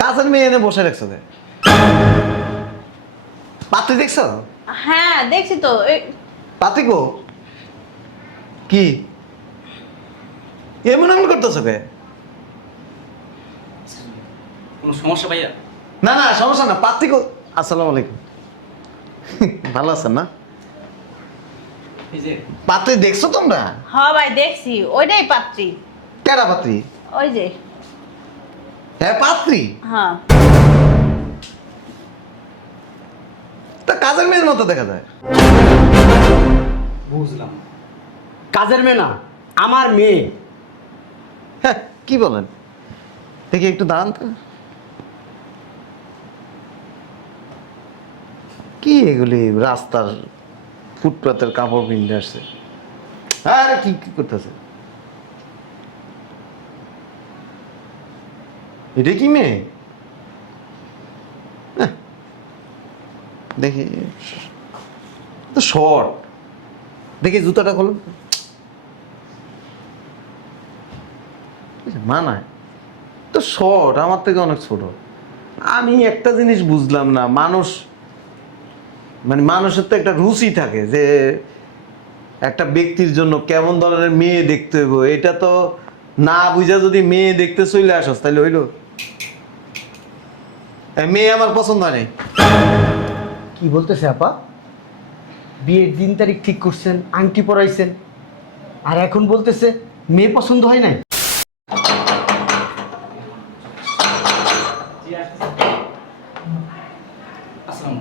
কাজের মেয়ে এনে বসে রাখছো কে? পাত্রী দেখছো? হ্যাঁ দেখছি তো। পাত্রী গো কি এমন এমন করতেছো কে? কোনো সমস্যা ভাইয়া? না না সমস্যা না। পাত্রী গো আসসালামু আলাইকুম। ভালো আছেন না? এই যে পাত্রী দেখছো তোমরা? হ্যাঁ ভাই দেখছি, ওইটাই পাত্রী। কেডা পাত্রী? ওই যে। হ্যাঁ পাত্রী। হ্যাঁ তা কাজের মেয়ের মতো দেখা যায়। বুঝলাম। কাজের মেয়ে না, আমার মেয়ে। হ্যাঁ কি বলেন? দেখি একটু দাঁড়ান তো। কি এগুলি রাস্তার ফুটপাতের কাপড় পিনতে আসছে? আরে কি কি করতেছে? এটা কি মেয়ে? আহ, দেখি তো শর্ট। দেখি জুতাটা খোলো। মানায় তো শর্ট, আমার থেকে অনেক ছোট। আমি একটা জিনিস বুঝলাম না, মানুষ মানে মানুষের তো একটা রুচি থাকে যে একটা ব্যক্তির জন্য কেমন ধরনের মেয়ে দেখতে হইব, এটা তো না বুঝা যদি মেয়ে দেখতে চলে আসস তাহলে হইলো? মেয়ে আমার পছন্দ হয় নাই। কি বলতেছে আপা? বিয়ের দিন তারিখ ঠিক করছেন, আংটি পরাইছেন, আর এখন বলতেছে মেয়ে পছন্দ হয় নাই। আসসালামু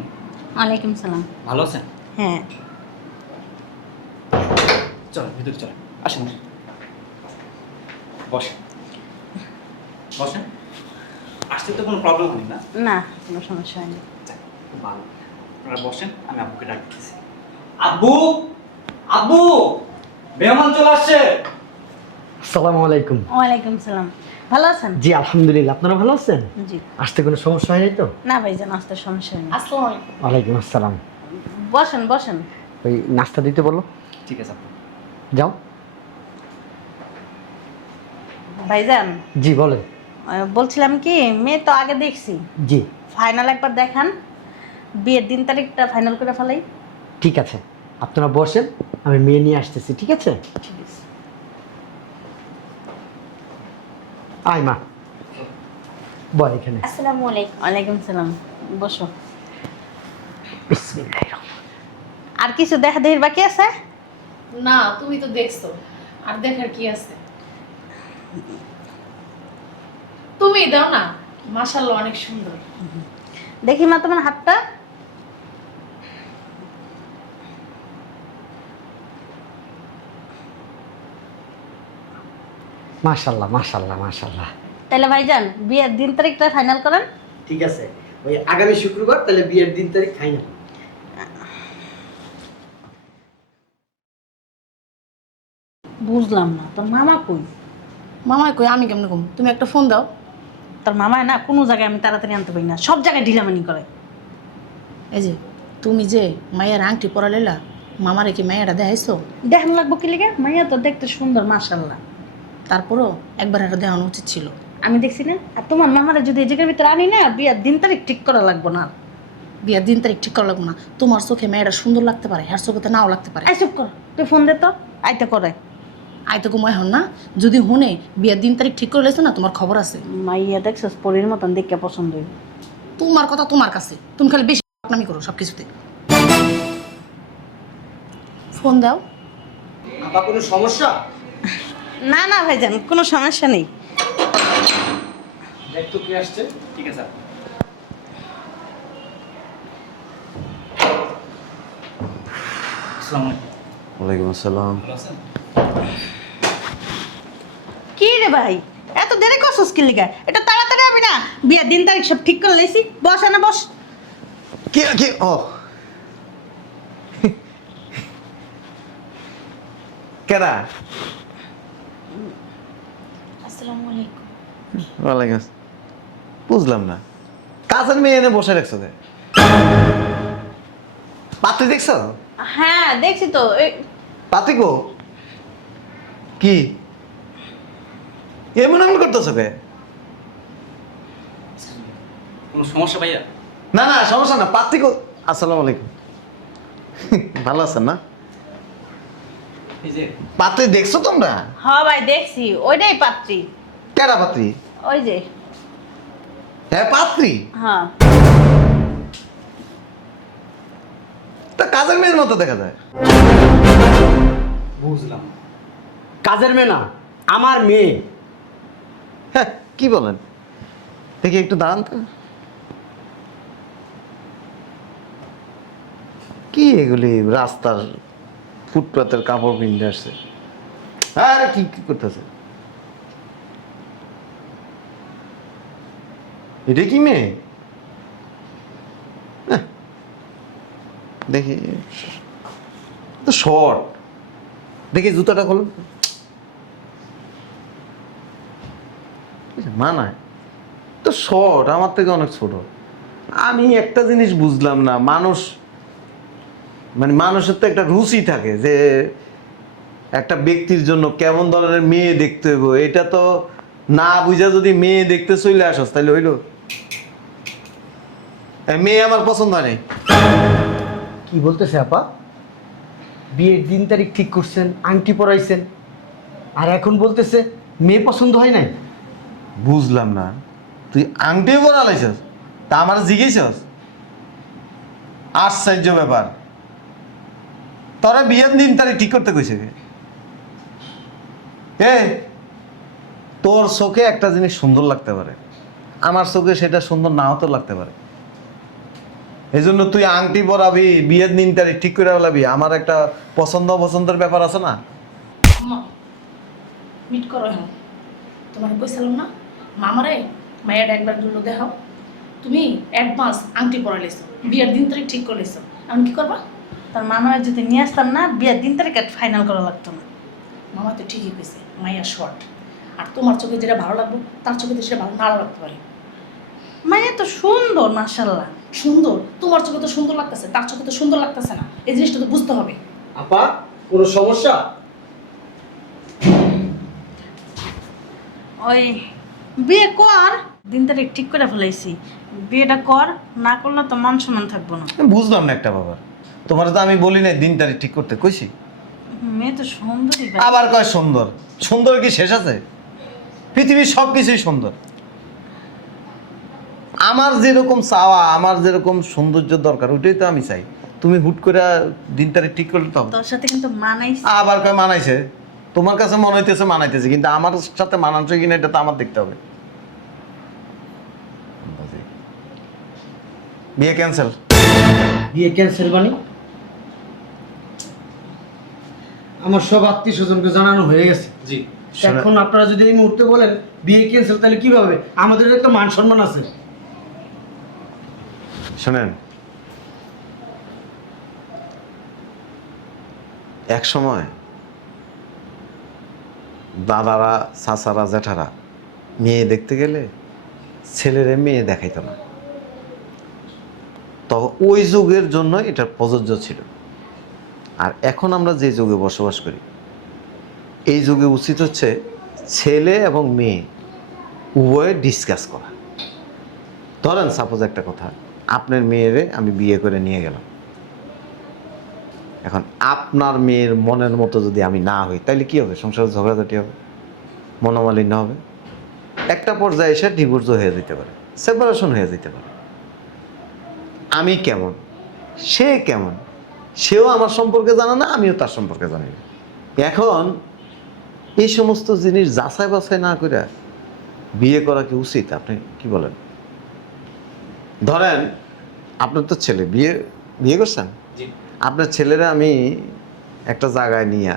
ওয়ালাইকুম সালাম। ভালো আছেন? হ্যাঁ চল ভিতরে চল, আসেন আসেন। বসেন বসেন। আসতে তো কোনো প্রবলেম হয়নি না? না, কোনো সমস্যা হয়নি। যাক, খুব ভালো। আপনারা বসেন, আমি আব্বুকে ডাকতেছি। আব্বু, আব্বু, মেহমান চলে আসছে। আসসালামু আলাইকুম। ওয়ালাইকুম সালাম। ভালো আছেন? জি আলহামদুলিল্লাহ, আপনারা ভালো আছেন? জি। আসতে কোনো সমস্যা হয়নি তো? না ভাইজান, আসতে সমস্যা হয়নি। আসসালামু আলাইকুম। ওয়ালাইকুম আসসালাম। বসেন বসেন। ওই নাস্তা দিতে বলো। ঠিক আছে আব্বু। যাও। ভাইজান জি বলেন। বলছিলাম কি, মেয়ে তো আগে দেখছি, জি ফাইনাল একবার দেখান, বিয়ের দিন তারিখটা ফাইনাল করে ফেলাই। ঠিক আছে, আপনারা বসেন, আমি মেয়ে নিয়ে আসতেছি। ঠিক আছে, ঠিক আছে। আয় মা, বল এখানে। আসসালামু আলাইকুম। ওয়ালাইকুম সালাম। বসো। বিসমিল্লাহির রহমানির আর কিছু দেখা দেখির বাকি আছে? না, তুমি তো দেখছো, আর দেখার কি আছে? তুমি দাও না, মাশাআল্লাহ অনেক সুন্দর। দেখি মা তোমার হাতটা। মাশাআল্লাহ মাশাআল্লাহ মাশাআল্লাহ। তাহলে ভাইজান বিয়ের দিন তারিখটা ফাইনাল করেন। ঠিক আছে, ওই আগামী শুক্রবার তাহলে বিয়ের দিন তারিখ ফাইনাল। বুঝলাম না, তোর মামা কই? মামা কই, আমি কেমনে কম? তুমি একটা ফোন দাও। তোর মামায় না কোনো জায়গায় আমি তাড়াতাড়ি আনতে পারি না, সব জায়গায় ঢিলামানি করে। এই যে তুমি যে মায়ের আংটি পরা লইলা, মামারে কি মায়েরা দেখাইছো? দেখান লাগবো কি লিগে? মাইয়া তো দেখতে সুন্দর মাশাআল্লাহ। তারপরও একবার এটা দেখানো উচিত ছিল। আমি দেখছি না। আর তোমার মামারে যদি এই জায়গার ভিতরে আনি না, বিয়ের দিন তারিখ ঠিক করা লাগবো না। বিয়ের দিন তারিখ ঠিক করা লাগবে না। তোমার চোখে মেয়েরা সুন্দর লাগতে পারে, হ্যার চোখে তো নাও লাগতে পারে। এই চুপ কর, তুই ফোন দে তো। আইতে করে আইতে কুমায় হন না, যদি হুনে বিয়ের দিন তারিখ ঠিক করে লেছো না, তোমার খবর আছে। মাইয়া দেখছস পরীর মতন দেখে পছন্দ হইল। তোমার কথা তোমার কাছে, তুমি খালি বেশি নামি করো সব কিছুতে। ফোন দাও। আপা কোনো সমস্যা? না না ভাইজান, কোনো সমস্যা নেই। দেখ তো কে আসছে। ঠিক আছে আব্বু। আসসালামু আলাইকুম। ওয়ালাইকুম আসসালাম। ভালো আছেন? কি রে ভাই, এত দেরি করছস কি লিগে? এটা তাড়াতাড়ি হবে না? বিয়ের দিন তারিখ সব ঠিক করে লেছি। বস না বস। কি কি ও কেডা? আসসালামু আলাইকুম। ওয়ালাইকুম আসসালাম। বুঝলাম না, কাজের মেয়ে এনে বসে রাখছো কে? পাত্রী দেখছো? হ্যাঁ দেখছি তো। পাত্রী গো কি এমন এমন করতেছো কে? কোনো সমস্যা ভাইয়া? না না সমস্যা না, পাত্রী আসসালামু আলাইকুম। ভালো আছেন না? এই যে পাত্রী দেখছো তোমরা? হ্যাঁ ভাই দেখছি, ওইটাই পাত্রী। কেডা পাত্রী? ওই যে। হ্যাঁ পাত্রী। হ্যাঁ তা কাজের মেয়ের মতো দেখা যায়। বুঝলাম। কাজের মেয়ে না, আমার মেয়ে। হ্যাঁ কি বলেন? দেখি একটু দাঁড়ান তো। কি এগুলি রাস্তার ফুটপাতের কাপড় পিনতে আসছে? আরে কি কি করতেছে? এটা কি মেয়ে? হ্যাঁ, দেখি তো শর্ট, দেখি জুতাটা খোলো। মানায় তো শর্ট, আমার থেকে অনেক ছোট। আমি একটা জিনিস বুঝলাম না, মানুষ মানে মানুষের তো একটা রুচি থাকে যে একটা ব্যক্তির জন্য কেমন ধরনের মেয়ে দেখতে হইব, এটা তো না বুঝা যদি মেয়ে দেখতে চলে আসস তাহলে হইলো? মেয়ে আমার পছন্দ হয় নাই। কি বলতেছে আপা? বিয়ের দিন তারিখ ঠিক করছেন, আংটি পরাইছেন, আর এখন বলতেছে মেয়ে পছন্দ হয় নাই। বুঝলাম না, তুই আংটিও পরা লাইছস, তা আমার জিজ্ঞেসস? আশ্চর্য ব্যাপার। তোরা বিয়ের দিন তারিখ ঠিক করতে কইছে কে? এ তোর চোখে একটা জিনিস সুন্দর লাগতে পারে, আমার চোখে সেটা সুন্দর নাও তো লাগতে পারে। এই জন্য তুই আংটি পরাবি, বিয়ের দিন তারিখ ঠিক করে বলাবি, আমার একটা পছন্দের ব্যাপার আছে না? আম্মা মিট করো এখন। তোমার কইছিলাম না মামারে মায়ের একবার জন্য দেখাও। তুমি অ্যাডভান্স আংটি পরাইলেছো, বিয়ের দিন তারিখ ঠিক করলেছো, এখন কি করবা? তার মামারা যদি নিয়ে আসতাম না, বিয়ের দিন তারিখ ফাইনাল করা লাগতো না। মামা তো ঠিকই কইছে, মাইয়া শর্ট, আর তোমার চোখে যেটা ভালো লাগবে তার চোখে তো সেটা ভালো নাও লাগতে পারে। মাইয়া তো সুন্দর মাশাআল্লাহ। সুন্দর, তোমার চোখে তো সুন্দর লাগতেছে, তার চোখে তো সুন্দর লাগতেছে না, এই জিনিসটা তো বুঝতে হবে। আপা কোনো সমস্যা? ওই বিয়ে কর, দিন তারিখ ঠিক করে ফেলাইছি, বিয়েটা কর, না করলে তো মান সম্মান থাকবো না। বুঝলাম না একটা ব্যাপার, তোমার তো আমি বলি নাই দিন তারিখ ঠিক করতে, কইছি? মেয়ে তো সুন্দরই ভাই। আবার কয় সুন্দর, সুন্দর কি শেষ আছে? পৃথিবীর সব কিছুই সুন্দর। আমার যেরকম চাওয়া, আমার যেরকম সৌন্দর্য দরকার ওইটাই তো আমি চাই। তুমি হুট করে দিন তারিখ ঠিক করলে তো হবে না। তোর সাথে কিন্তু মানাইছি। আবার কয় মানাইছে? তোমার কাছে মনে হইতেছে মানাইতেছে, কিন্তু আমার সাথে মানানছে কিনা এটা তো আমার দেখতে হবে। বিয়ে ক্যান্সেল। বিয়ে ক্যান্সেল মানে? আমার সব আত্মীয় স্বজনকে জানানো হয়ে গেছে। জি। এখন আপনারা যদি এই মুহূর্তে বলেন বিয়ে ক্যান্সেল, তাহলে কিভাবে? আমাদের একটা মান সম্মান আছে। শোনেন, এক সময় দাদারা, চাচারা, জ্যাঠারা মেয়ে দেখতে গেলে ছেলেরে মেয়ে দেখাইতো না। তো ওই যুগের জন্য এটা প্রযোজ্য ছিল। আর এখন আমরা যে যুগে বসবাস করি, এই যুগে উচিত হচ্ছে ছেলে এবং মেয়ে উভয়ে ডিসকাস করা। ধরেন সাপোজ একটা কথা, আপনার মেয়েরে আমি বিয়ে করে নিয়ে গেলাম, এখন আপনার মেয়ের মনের মতো যদি আমি না হই তাহলে কি হবে? সংসারে ঝগড়াঝাটি হবে, মনোমালিন্য হবে, একটা পর্যায়ে এসে ডিভোর্স হয়ে যেতে পারে, সেপারেশন হয়ে যেতে পারে। আমি কেমন, সে কেমন, সেও আমার সম্পর্কে জানে না, আমিও তার সম্পর্কে জানি না। এখন এই সমস্ত জিনিস যাচাই বাছাই না করে বিয়ে করা কি উচিত? আপনি কি বলেন? ধরেন আপনার তো ছেলে, বিয়ে করছেন, জি। আপনার ছেলেরা আমি একটা জায়গায় নিয়ে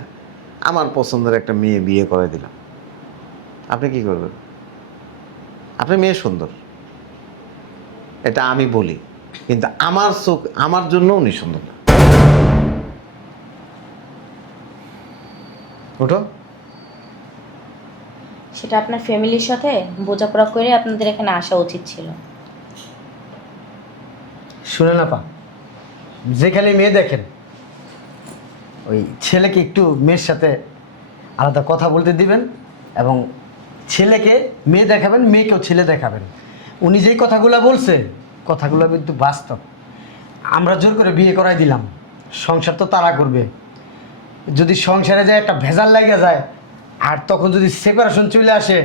আমার পছন্দের একটা মেয়ে বিয়ে করে দিলাম, আপনি কি করবেন? আপনার মেয়ে সুন্দর, এটা আমি বলি, কিন্তু আমার চোখ, আমার জন্য উনি সুন্দর না। ওঠো। সেটা আপনার ফ্যামিলির সাথে বোঝাপড়া করে আপনাদের এখানে আসা উচিত ছিল। শুনে না পা, যেখানে মেয়ে দেখেন ওই ছেলেকে একটু মেয়ের সাথে আলাদা কথা বলতে দিবেন, এবং ছেলেকে মেয়ে দেখাবেন, মেয়েকেও ছেলে দেখাবেন। উনি যেই কথাগুলো বলছে কথাগুলো কিন্তু বাস্তব। আমরা জোর করে বিয়ে করাই দিলাম, সংসার তো তারা করবে। যদি সংসারে যায় একটা ভেজাল লাগে যায়, আর তখন যদি সেপারেশন চলে আসে,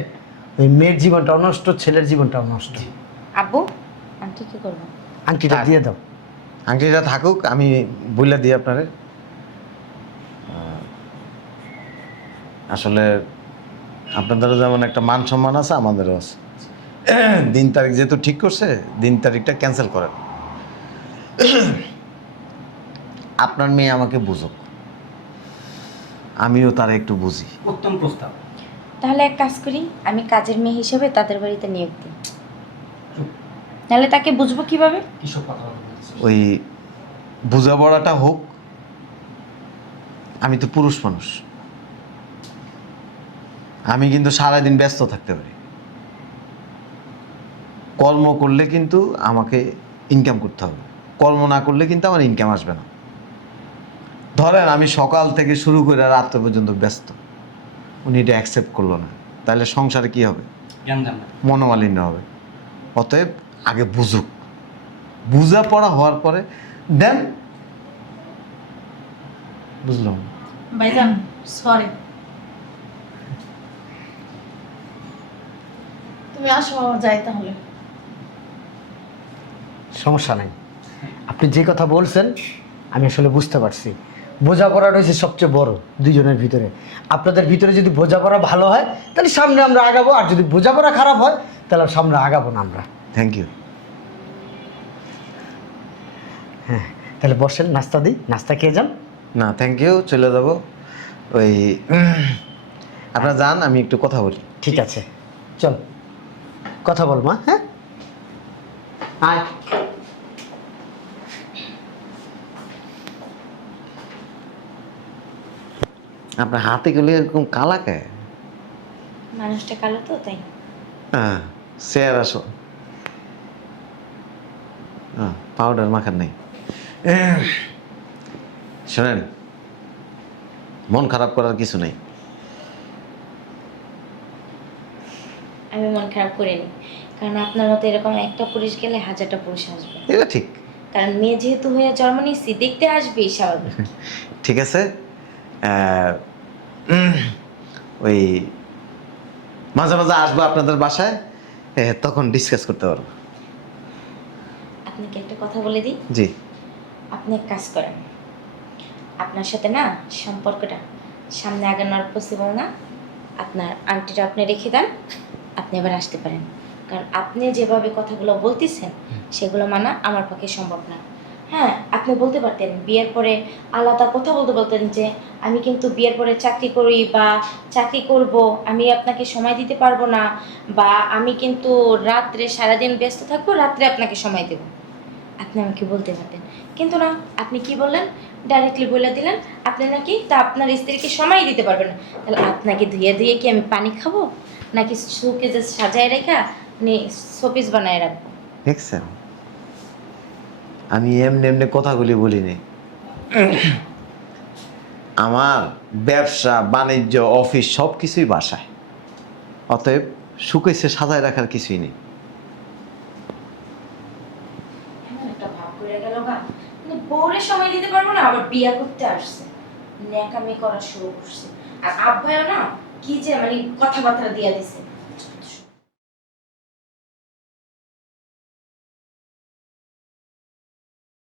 ওই মেয়ের জীবনটাও নষ্ট, ছেলের জীবনটাও নষ্ট। আব্বু আন্টি কি করবো? আংটিটা দিয়ে দাও। আংটিটা থাকুক, আমি বইলা দিই আপনারে। আসলে আপনাদেরও যেমন একটা মান সম্মান আছে, আমাদেরও আছে। দিন তারিখ যেহেতু ঠিক করছে, দিন তারিখটা ক্যান্সেল করেন। আপনার মেয়ে আমাকে বুঝুক, আমিও তারা একটু বুঝি। উত্তম প্রস্তাব। তাহলে এক কাজ করি, আমি কাজের মেয়ে হিসেবে তাদের বাড়িতে নিয়োগ দিই। নাহলে তাকে বুঝবো কিভাবে? কিসব কথা বলছিস? ওই বোঝাপড়াটা হোক। আমি তো পুরুষ মানুষ, আমি কিন্তু সারাদিন ব্যস্ত থাকতে পারি। কর্ম করলে কিন্তু আমাকে ইনকাম করতে হবে, কর্ম না করলে কিন্তু আমার ইনকাম আসবে না। ধরেন আমি সকাল থেকে শুরু করে রাত্র পর্যন্ত ব্যস্ত, উনি এটা অ্যাকসেপ্ট করলো না, তাহলে সংসারে কি হবে? জ্ঞান জান না। মনোমালিন্য হবে। অতএব আগে বুঝুক, বোঝাপড়া হওয়ার পরে দেন। বুঝলাম। ভাইজান সরি। তুমি আসো, যাই তাহলে। সমস্যা নেই, আপনি যে কথা বলছেন আমি আসলে বুঝতে পারছি। বোঝাপড়া রয়েছে সবচেয়ে বড় দুইজনের ভিতরে। আপনাদের ভিতরে যদি বোঝাপড়া ভালো হয় তাহলে সামনে আমরা আগাবো, আর যদি বোঝাপড়া খারাপ হয় তাহলে সামনে আগাবো না আমরা। Thank you. হ্যাঁ, তাহলে বসেন, নাস্তা দিই, নাস্তা খেয়ে যান। না থ্যাংক ইউ, চলে যাব। ওই আপনারা যান, আমি একটু কথা বলি। ঠিক আছে, চল কথা বল মা। হ্যাঁ, আয়। আপনার হাতে গেলে এরকম কালাকে? মানুষটা কালো তো তাই। হ্যাঁ, স্যার আসো। পাউডার মাখার নেই। শোনেন, মন খারাপ করার কিছু নেই। আমি মন খারাপ করিনি, কারণ আপনার মতো এরকম একটা পুরুষ গেলে হাজারটা পুরুষ আসবে। এটা ঠিক। কারণ মেয়ে যেহেতু হয়ে জন্ম নিয়েছি, দেখতে আসবেই স্বাভাবিক। ঠিক আছে। ওই মাঝে মাঝে আসবো আপনাদের বাসায়, তখন ডিসকাস করতে পারবো। আপনাকে একটা কথা বলে দিই, জি। আপনি এক কাজ করেন, আপনার সাথে না সম্পর্কটা সামনে আগানোর পসিবল না। আপনার আংটিটা আপনি রেখে দেন, আপনি আবার আসতে পারেন। কারণ আপনি যেভাবে কথাগুলো বলতেছেন সেগুলো মানা আমার পক্ষে সম্ভব না। হ্যাঁ, আপনি বলতে পারতেন বিয়ের পরে আলাদা কথা বলতে বলতেন যে আমি কিন্তু বিয়ের পরে চাকরি করি বা চাকরি করব, আমি আপনাকে সময় দিতে পারবো না, বা আমি কিন্তু রাত্রে সারাদিন ব্যস্ত থাকবো, রাত্রে আপনাকে সময় দেবো। আপনি আমাকে বলতে পারতেন, কিন্তু না, আপনি কি বললেন? ডাইরেক্টলি বলে দিলেন আপনি নাকি তা আপনার স্ত্রীকে সময় দিতে পারবেন না। তাহলে আপনাকে ধুয়ে ধুয়ে কি আমি পানি খাবো, নাকি সুকে যে সাজায় রেখা আপনি শোপিস বানায় রাখবো? দেখছেন, আমি এমনি এমনি কথাগুলি বলিনি। আমার ব্যবসা বাণিজ্য অফিস সব কিছুই বাসায়, অতএব শুকেছে সাজায় রাখার কিছুই নেই। এমন একটা ভাব করে গেল গা, মানে বউরে সময় দিতে পারবো না, আবার বিয়া করতে আসছে, ন্যাকামি করা শুরু করছে। আর আব্বায়ও না কি যে মানে কথাবার্তা দিয়া দিছে,